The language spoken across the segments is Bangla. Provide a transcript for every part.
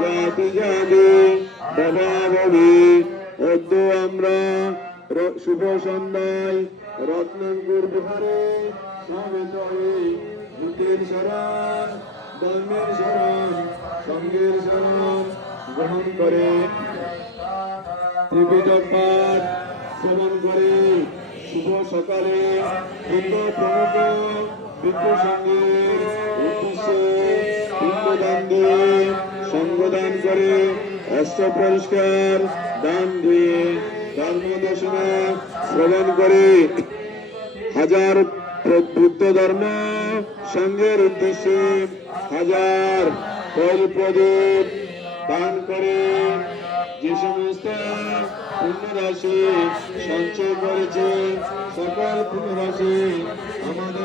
জাতি জানি, বাবা বলি অদ্য আমরা শুভ সন্ধ্যায় রত্নাঙ্কুর বিহারে সমবেত হয়ে ভূতের শরণ ধর্মের শরণ সঙ্গের শরণ গ্রহণ করে। ত্রিপিটক পাঠ শ্রবণ করে। শুভ সকালে হিন্দু পিণ্ডদান দিয়ে সঙ্গদান করে, অস্ত্র পরিষ্কার, দান দিয়ে ধর্ম দর্শনে শ্রবণ করে। হাজার বুদ্ধ ধর্ম সঙ্গের উদ্দেশ্যে হাজার ফল প্রদীপ দান করে। যে সমস্ত পুণ্যরাশি সঞ্চয় করেছে, সকল পুণ্যরাশি আমাদের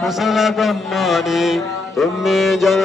কুশল ব্রহ্মাণি তুমি জন